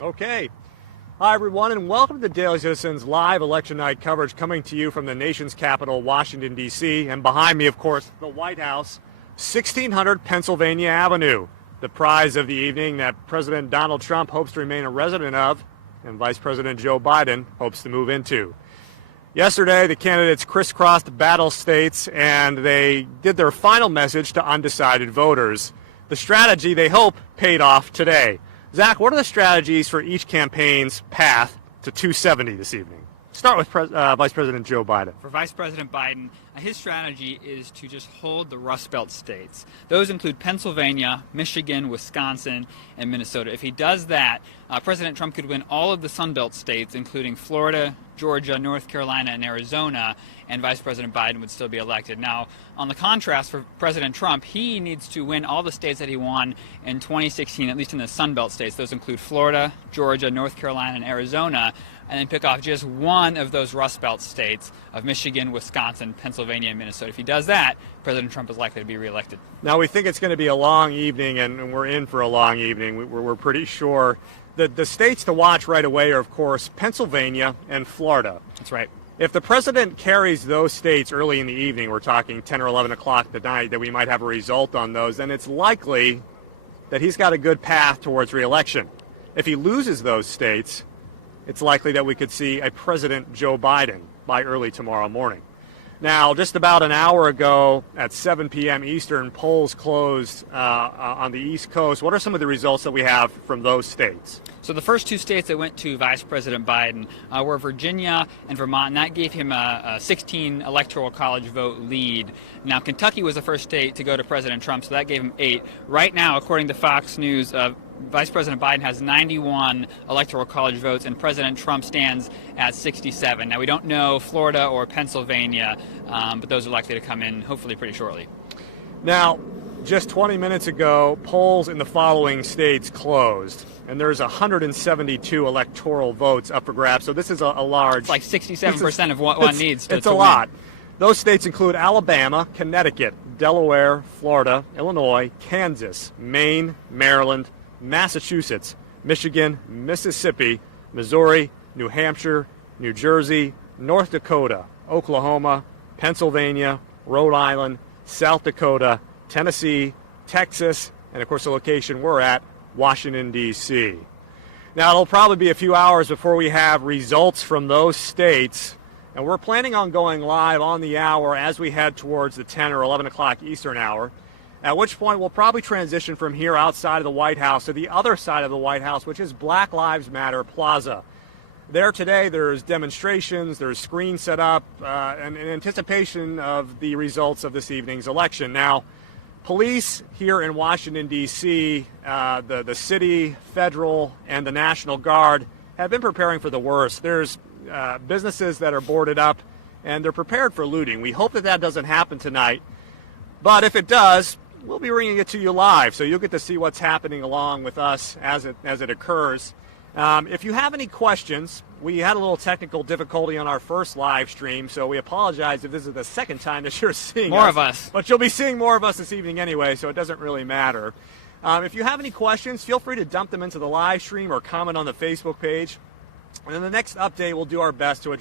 Okay. Hi, everyone, and welcome to Daily Citizen's live election night coverage coming to you from the nation's capital, Washington, D.C. And behind me, of course, the White House, 1600 Pennsylvania Avenue, the prize of the evening that President Donald Trump hopes to remain a resident of and Vice President Joe Biden hopes to move into. Yesterday, the candidates crisscrossed battle states, and they did their final message to undecided voters. The strategy, they hope, paid off today. Zach, what are the strategies for each campaign's path to 270 this evening? Start with Vice President Joe Biden. For Vice President Biden, his strategy is to just hold the Rust Belt states. Those include Pennsylvania, Michigan, Wisconsin, and Minnesota. If he does that, President Trump could win all of the Sun Belt states, including Florida, Georgia, North Carolina, and Arizona, and Vice President Biden would still be elected. Now, on the contrast for President Trump, he needs to win all the states that he won in 2016, at least in the Sun Belt states. Those include Florida, Georgia, North Carolina, and Arizona, and then pick off just one of those Rust Belt states of Michigan, Wisconsin, Pennsylvania, and Minnesota. If he does that, President Trump is likely to be reelected. Now, we think it's going to be a long evening, and we're in for a long evening. We're pretty sure. The states to watch right away are, of course, Pennsylvania and Florida. That's right. If the president carries those states early in the evening, we're talking 10 or 11 o'clock tonight, that we might have a result on those, then it's likely that he's got a good path towards reelection. If he loses those states, it's likely that we could see a President Joe Biden by early tomorrow morning. Now, just about an hour ago at 7 p.m. Eastern, polls closed on the East Coast. What are some of the results that we have from those states? So the first two states that went to Vice President Biden were Virginia and Vermont, and that gave him a 16 electoral college vote lead. Now, Kentucky was the first state to go to President Trump, so that gave him 8. Right now, according to Fox News, Vice President Biden has 91 electoral college votes, and President Trump stands at 67. Now, we don't know Florida or Pennsylvania, but those are likely to come in hopefully pretty shortly. Now, just 20 minutes ago, polls in the following states closed, and there's 172 electoral votes up for grabs, so this is a large... It's like 67% of what one needs to It's a win. lot. Those states include Alabama, Connecticut, Delaware, Florida, Illinois, Kansas, Maine, Maryland, Massachusetts, Michigan, Mississippi, Missouri, New Hampshire, New Jersey, North Dakota, Oklahoma, Pennsylvania, Rhode Island, South Dakota, Tennessee, Texas, and of course the location we're at, Washington, D.C. Now, it'll probably be a few hours before we have results from those states, and we're planning on going live on the hour as we head towards the 10 or 11 o'clock Eastern hour, at which point we'll probably transition from here outside of the White House to the other side of the White House, which is Black Lives Matter Plaza. There today, there's demonstrations, there's screens set up in anticipation of the results of this evening's election. Now, police here in Washington, D.C., the city, federal, and the National Guard have been preparing for the worst. There's businesses that are boarded up, and they're prepared for looting. We hope that that doesn't happen tonight, but if it does, we'll be bringing it to you live, so you'll get to see what's happening along with us as it occurs. If you have any questions, we had a little technical difficulty on our first live stream, so we apologize if this is the second time that you're seeing More of us. But you'll be seeing more of us this evening anyway, so it doesn't really matter. If you have any questions, feel free to dump them into the live stream or comment on the Facebook page. And in the next update, we'll do our best to address